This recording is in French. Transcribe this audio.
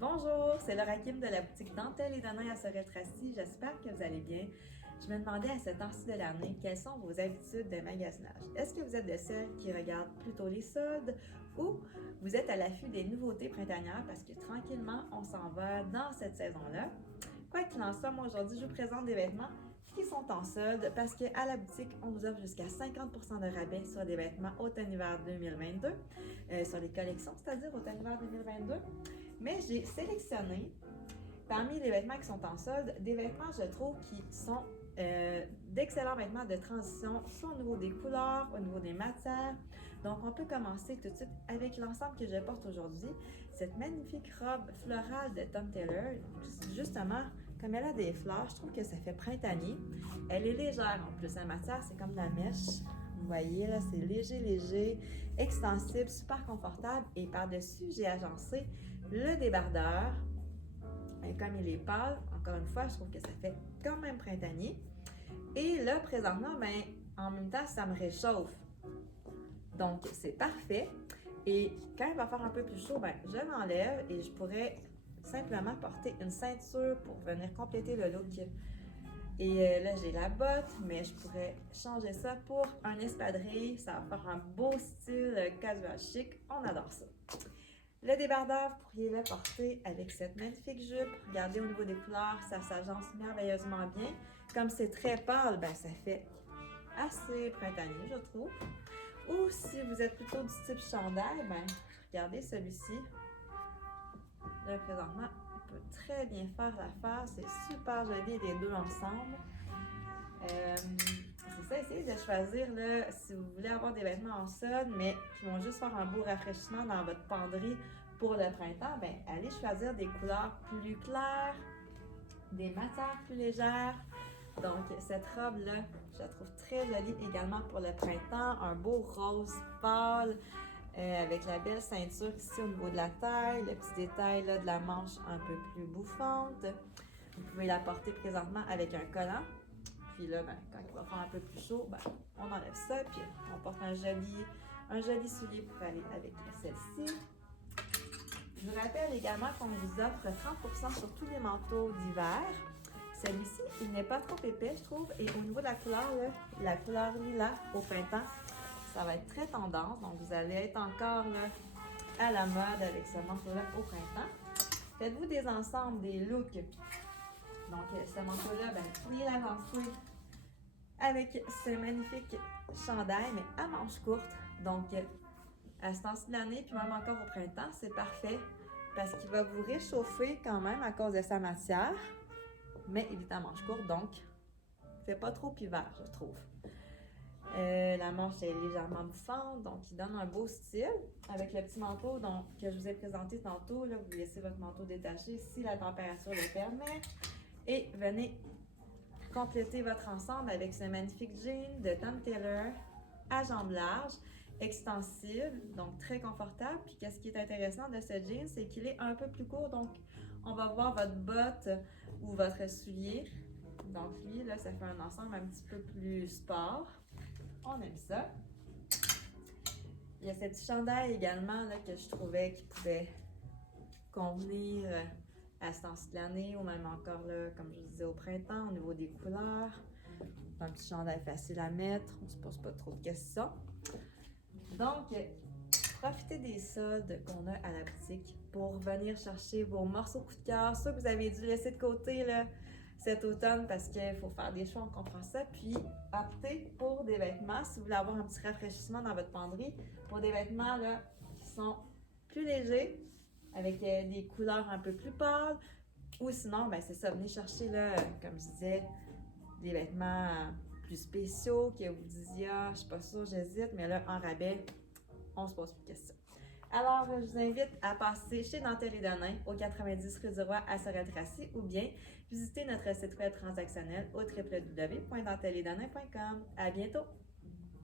Bonjour, c'est Laura Kim de la boutique Dentelle et Danaï à Sorel-Tracy. J'espère que vous allez bien. Je me demandais à ce temps-ci de l'année, quelles sont vos habitudes de magasinage? Est-ce que vous êtes de celles qui regardent plutôt les soldes ou vous êtes à l'affût des nouveautés printanières parce que tranquillement, on s'en va dans cette saison-là? Quoi qu'il en soit, moi aujourd'hui, je vous présente des vêtements qui sont en solde parce qu'à la boutique, on vous offre jusqu'à 50% de rabais sur des vêtements automne-hiver 2022, sur les collections, c'est-à-dire automne-hiver 2022. Mais j'ai sélectionné parmi les vêtements qui sont en solde, des vêtements, je trouve, qui sont d'excellents vêtements de transition, soit au niveau des couleurs, au niveau des matières. Donc, on peut commencer tout de suite avec l'ensemble que je porte aujourd'hui. Cette magnifique robe florale de Tom Taylor. Justement, comme elle a des fleurs, je trouve que ça fait printanier. Elle est légère en plus. La matière, c'est comme de la mèche. Vous voyez, là, c'est léger, extensible, super confortable. Et par-dessus, j'ai agencé le débardeur. Et comme il est pâle, encore une fois, je trouve que ça fait quand même printanier. Et là, présentement, en même temps, ça me réchauffe. Donc, c'est parfait. Et quand il va faire un peu plus chaud, je l'enlève et je pourrais simplement porter une ceinture pour venir compléter le look. Et là, j'ai la botte, mais je pourrais changer ça pour un espadrille. Ça va faire un beau style casual chic. On adore ça. Le débardeur, vous pourriez le porter avec cette magnifique jupe. Regardez au niveau des couleurs, ça s'agence merveilleusement bien. Comme c'est très pâle, ça fait assez printanier, je trouve. Ou si vous êtes plutôt du type chandail, regardez celui-ci. Là, présentement, il peut très bien faire l'affaire. C'est super joli les deux ensemble. C'est ça, essayez de choisir là, si vous voulez avoir des vêtements en solde, mais qui vont juste faire un beau rafraîchissement dans votre penderie pour le printemps, allez choisir des couleurs plus claires, des matières plus légères. Donc, cette robe-là, je la trouve très jolie également pour le printemps. Un beau rose pâle avec la belle ceinture ici au niveau de la taille, le petit détail là, de la manche un peu plus bouffante. Vous pouvez la porter présentement avec un collant. Puis là, quand il va faire un peu plus chaud, on enlève ça, puis on porte un joli soulier pour aller avec celle-ci. Je vous rappelle également qu'on vous offre 30% sur tous les manteaux d'hiver. Celui-ci, il n'est pas trop épais, je trouve. Et au niveau de la couleur, là, la couleur lilas au printemps, ça va être très tendance. Donc, vous allez être encore là, à la mode avec ce manteau-là au printemps. Faites-vous des ensembles, des looks. Donc, ce manteau-là, vous pourriez l'avancer avec ce magnifique chandail, mais à manches courtes. Donc, à ce temps-ci de l'année, puis même encore au printemps, c'est parfait parce qu'il va vous réchauffer quand même à cause de sa matière, mais il est à manches courtes, donc il ne fait pas trop hiver, je trouve. La manche est légèrement bouffante, donc il donne un beau style. Avec le petit manteau que je vous ai présenté tantôt, là, vous laissez votre manteau détaché si la température le permet. Et venez compléter votre ensemble avec ce magnifique jean de Tom Taylor à jambes larges, extensible, donc très confortable. Puis qu'est-ce qui est intéressant de ce jean, c'est qu'il est un peu plus court, donc on va voir votre botte ou votre soulier. Donc lui, là, ça fait un ensemble un petit peu plus sport. On aime ça. Il y a ce petit chandail également là, que je trouvais qui pouvait convenir à ce temps-ci de l'année ou même encore là, comme je vous disais, au printemps, au niveau des couleurs. Un petit chandail facile à mettre, on ne se pose pas trop de questions. Donc, profitez des soldes qu'on a à la boutique pour venir chercher vos morceaux coup de cœur, ceux que vous avez dû laisser de côté là, cet automne parce qu'il faut faire des choix, on comprend ça. Puis, optez pour des vêtements, si vous voulez avoir un petit rafraîchissement dans votre penderie, pour des vêtements là, qui sont plus légers, avec des couleurs un peu plus pâles. Ou sinon, c'est ça, venez chercher, là, comme je disais, des vêtements plus spéciaux que vous disiez, ah, je suis pas sûre, j'hésite, mais là, en rabais, on se pose plus de questions. Alors, je vous invite à passer chez Dentelle et Danaï au 90 rue du Roi à Sorel-Tracy ou bien visiter notre site web transactionnel au www.dentelletdanaï.com. À bientôt!